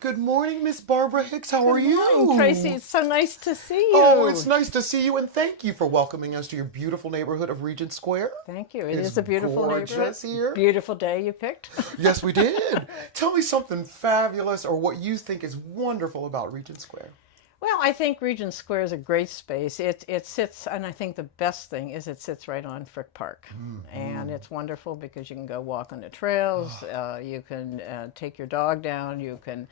Good morning, Miss Barbara Hicks. How are you? Morning, Tracy. It's so nice to see you. Oh, it's nice to see you, and thank you for welcoming us to your beautiful neighborhood of Regent Square. Thank you. It It's is a beautiful gorgeous neighborhood. here. Beautiful day you picked. Yes, we did. Tell me something fabulous or what you think is wonderful about Regent Square. Well, I think Regent Square is a great space. It sits, and I think the best thing is it sits right on Frick Park. And it's wonderful because you can go walk on the trails, you can take your dog down, you can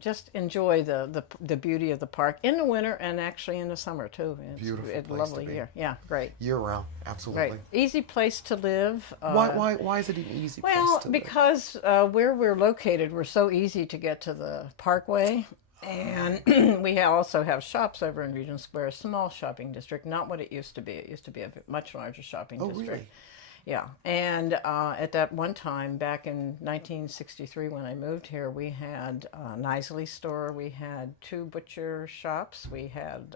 just enjoy the beauty of the park in the winter and actually in the summer too. Beautiful It's place lovely to be. here. Yeah, great. Year round, absolutely. Right. Easy place to live. Why is it an easy place Well, to live? because where we're located, we're so easy to get to the Parkway. And we also have shops over in Regent Square, a small shopping district, not what it used to be. It used to be a much larger shopping district. Really? Yeah. And at that one time, back in 1963 when I moved here, we had a Knisley store, we had 2 butcher shops, we had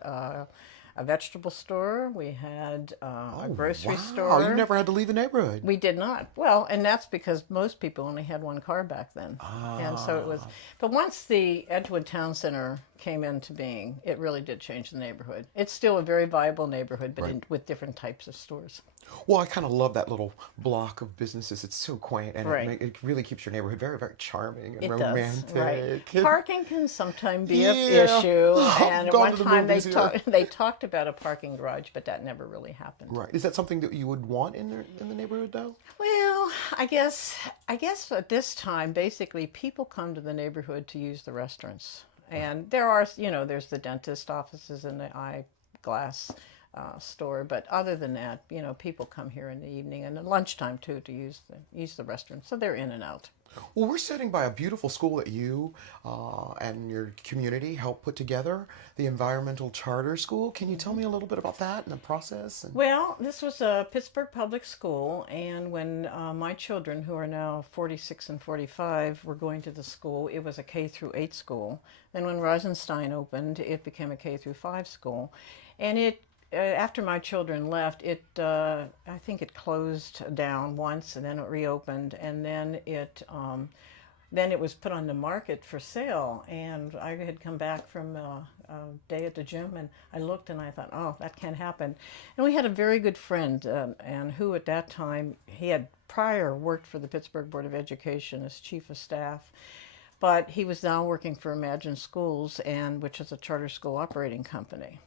a vegetable store, we had a grocery store. Oh, you never had to leave the neighborhood. We did not. Well, and that's because most people only had 1 car back then. And so it was, but once the Edgewood Town Center came into being, it really did change the neighborhood. It's still a very viable neighborhood, but with different types of stores. Well, I kind of love that little block of businesses. It's so quaint, and Right. it really keeps your neighborhood very, very charming and It romantic. does, right. And- Parking can sometimes be Yeah. an issue, I've and at gone one to the time movies here. they talked about a parking garage, but that never really happened. Right. Is that something that you would want in the neighborhood, though? Well, I guess at this time, basically, people come to the neighborhood to use the restaurants, and there are, there's the dentist offices and the eyeglass store, but other than that, people come here in the evening and at lunchtime too to use the restaurant, so they're in and out. Well, we're sitting by a beautiful school that you and your community helped put together, the Environmental Charter School. Can you tell me a little bit about that and the process? Well, this was a Pittsburgh public school, and when my children, who are now 46 and 45, were going to the school, it was a K through 8 school. Then when Rosenstein opened, it became a K through 5 school, and after my children left, I think it closed down once, and then it reopened, and then it was put on the market for sale. And I had come back from a day at the gym, and I looked and I thought, oh, that can't happen. And we had a very good friend, and who at that time, he had prior worked for the Pittsburgh Board of Education as chief of staff. But he was now working for Imagine Schools, which is a charter school operating company.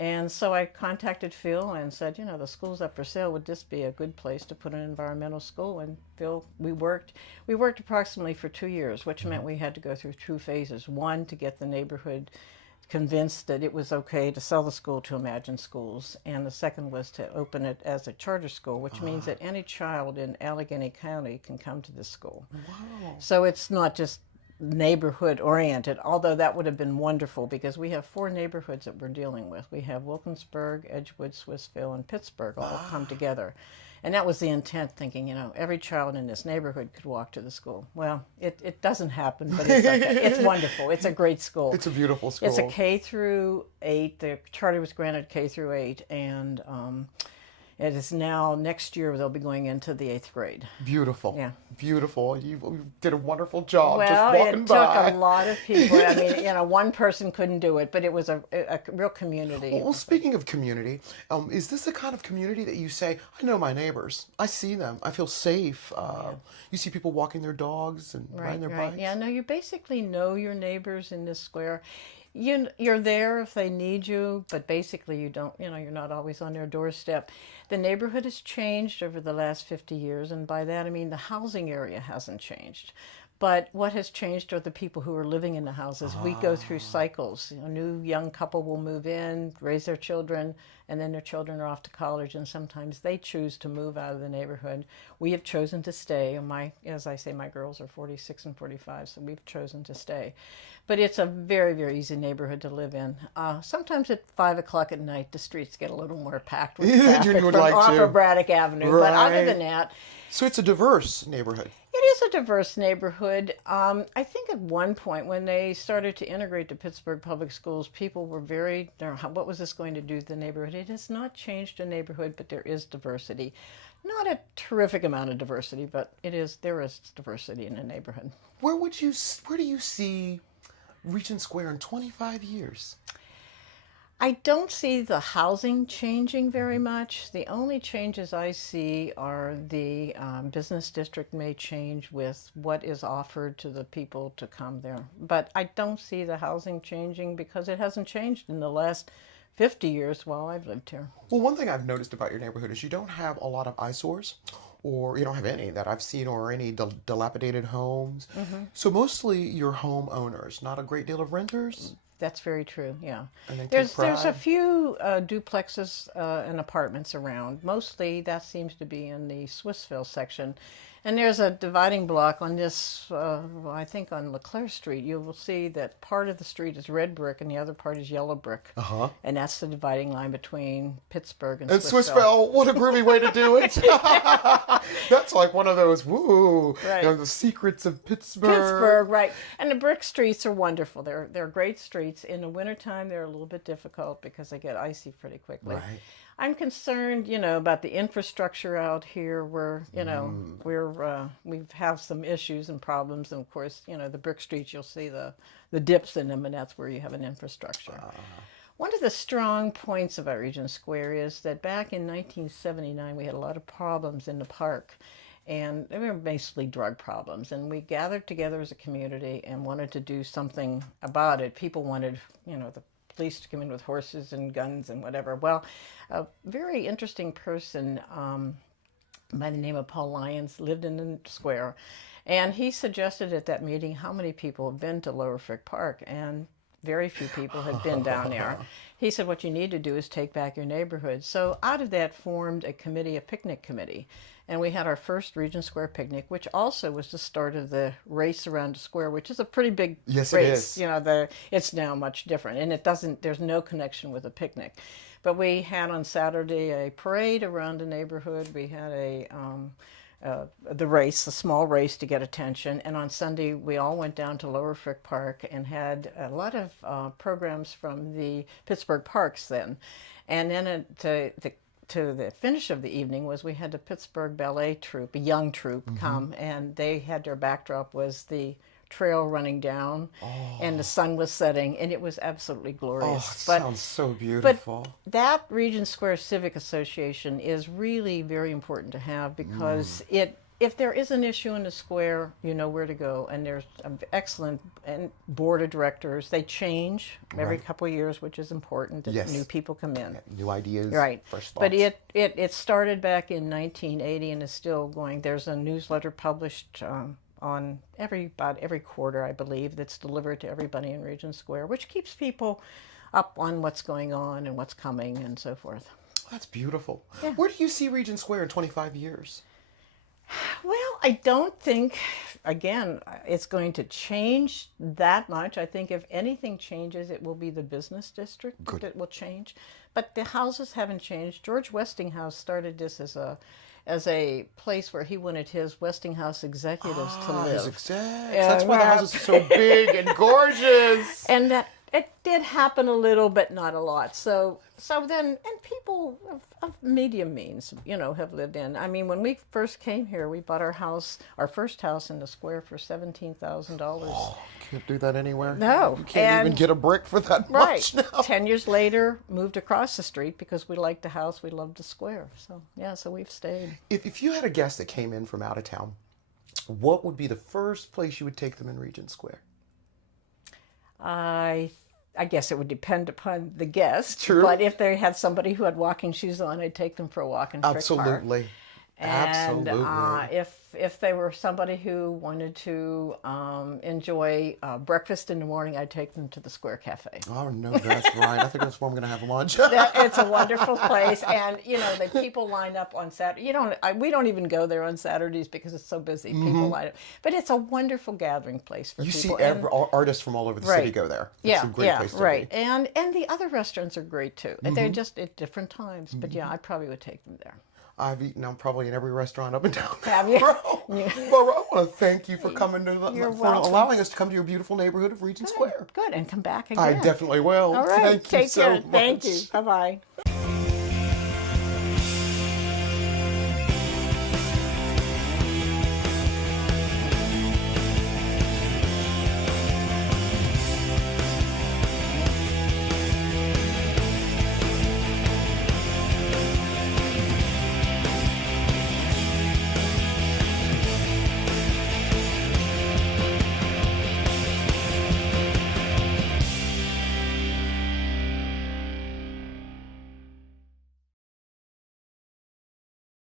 And so I contacted Phil and said, the school's up for sale. Would this be a good place to put an environmental school? And Phil, we worked approximately for 2 years, which meant we had to go through 2 phases. One, to get the neighborhood convinced that it was okay to sell the school to Imagine Schools. And the second was to open it as a charter school, which means that any child in Allegheny County can come to this school. Wow. So it's not just neighborhood oriented, although that would have been wonderful because we have 4 neighborhoods that we're dealing with. We have Wilkinsburg, Edgewood, Swissville, and Pittsburgh all come together. And that was the intent, thinking, every child in this neighborhood could walk to the school. Well, it doesn't happen, but it's okay. It's wonderful. It's a great school. It's a beautiful school. It's a K through 8. The charter was granted K through 8, and it is now, next year, they'll be going into the 8th grade. Beautiful. Yeah. Beautiful. You did a wonderful job Well, just walking it by. took a lot of people. I mean, one person couldn't do it, but it was a real community. Well, speaking of community, is this the kind of community that you say, I know my neighbors, I see them, I feel safe. You see people walking their dogs and riding their bikes? Yeah, no, you basically know your neighbors in this square. You're there if they need you, but basically you don't, you're not always on their doorstep. The neighborhood has changed over the last 50 years, and by that I mean the housing area hasn't changed. But what has changed are the people who are living in the houses. We go through cycles. A new young couple will move in, raise their children, and then their children are off to college, and sometimes they choose to move out of the neighborhood. We have chosen to stay. As I say, my girls are 46 and 45, so we've chosen to stay. But it's a very, very easy neighborhood to live in. Sometimes at 5 o'clock at night, the streets get a little more packed with traffic off of Braddock Avenue. Right. But other than that, so it's a diverse neighborhood. it is a diverse neighborhood. I think at one point when they started to integrate the Pittsburgh public schools, people were what was this going to do to the neighborhood? It has not changed the neighborhood, but there is diversity. Not a terrific amount of diversity, but there is diversity in the neighborhood. Where do you see Regent Square in 25 years? I don't see the housing changing very much. The only changes I see are the business district may change with what is offered to the people to come there. But I don't see the housing changing because it hasn't changed in the last 50 years while I've lived here. Well, one thing I've noticed about your neighborhood is you don't have a lot of eyesores, or you don't have any that I've seen, or any dilapidated homes. So mostly you're homeowners, not a great deal of renters. That's very true, yeah. And they There's take a pride. few duplexes and apartments around. Mostly that seems to be in the Swissville section. And there's a dividing block on this, I think on LeClaire Street. You will see that part of the street is red brick and the other part is yellow brick. Uh-huh. And that's the dividing line between Pittsburgh and And Swissville. Swissville, what a groovy way to do it. That's like one of those, woo, Right. the secrets of Pittsburgh. Pittsburgh, right. And the brick streets are wonderful. They're great streets. In the wintertime, they're a little bit difficult because they get icy pretty quickly. Right. I'm concerned, about the infrastructure out here. Where we have some issues and problems, and of course, the brick streets, you'll see the dips in them, and that's where you have an infrastructure. One of the strong points about Regent Square is that back in 1979, we had a lot of problems in the park. And they were basically drug problems. And we gathered together as a community and wanted to do something about it. People wanted, the police to come in with horses and guns and whatever. Well, a very interesting person by the name of Paul Lyons lived in the square. And he suggested at that meeting how many people have been to Lower Frick Park. And very few people had been down there. He said, what you need to do is take back your neighborhood. So out of that formed a picnic committee. And we had our first Regent Square picnic, which also was the start of the race around the square, which is a pretty big Yes, race. it is. It's now much different, and there's no connection with a picnic. But we had on Saturday a parade around the neighborhood. We had the small race to get attention. And on Sunday, we all went down to Lower Frick Park and had a lot of programs from the Pittsburgh parks then. And then to the finish of the evening we had the Pittsburgh Ballet Troupe, a young troupe, come, and they had their backdrop was the trail running down, and the sun was setting, and it was absolutely glorious. Oh, it sounds so beautiful. But that Regent Square Civic Association is really very important to have because if there is an issue in the square, you know where to go, and there's an excellent board of directors. They change every couple of years, which is important that new people come in. New ideas, right? Fresh thoughts. But it started back in 1980 and is still going. There's a newsletter published on about every quarter, I believe, that's delivered to everybody in Regent Square, which keeps people up on what's going on and what's coming and so forth. That's beautiful. Yeah. Where do you see Regent Square in 25 years? Well, I don't think, again, it's going to change that much. I think if anything changes, it will be the business district that will change. But the houses haven't changed. George Westinghouse started this as a place where he wanted his Westinghouse executives to live. His execs. That's why the house is so big and gorgeous. And that it did happen a little, but not a lot. So then, and people of medium means, have lived in. I mean, when we first came here, we bought our first house in the square for $17,000. Oh, can't do that anywhere. No. You can't even get a brick for that much now. 10 years later, moved across the street because we liked the house, we loved the square. So we've stayed. If you had a guest that came in from out of town, what would be the first place you would take them in Regent Square? I guess it would depend upon the guest. True. But if they had somebody who had walking shoes on, I'd take them for a walk in Frick Park. Absolutely. And Absolutely. if they were somebody who wanted to enjoy breakfast in the morning, I'd take them to the Square Cafe. Oh, no, that's right. I think that's where I'm going to have lunch. It's a wonderful place, and the people line up on Saturday. We don't even go there on Saturdays because it's so busy. People line up, but it's a wonderful gathering place for You people. see artists from all over the city go there. It's a great place to right. be. And the other restaurants are great too. They're just at different times, but I probably would take them there. I've eaten probably in every restaurant up and down there. Have you? Well, I want to thank you for coming You're for welcome. allowing us to come to your beautiful neighborhood of Regent Square. Good, and come back again. I definitely will. All right, Thank you take so care. much. Thank you. Bye-bye.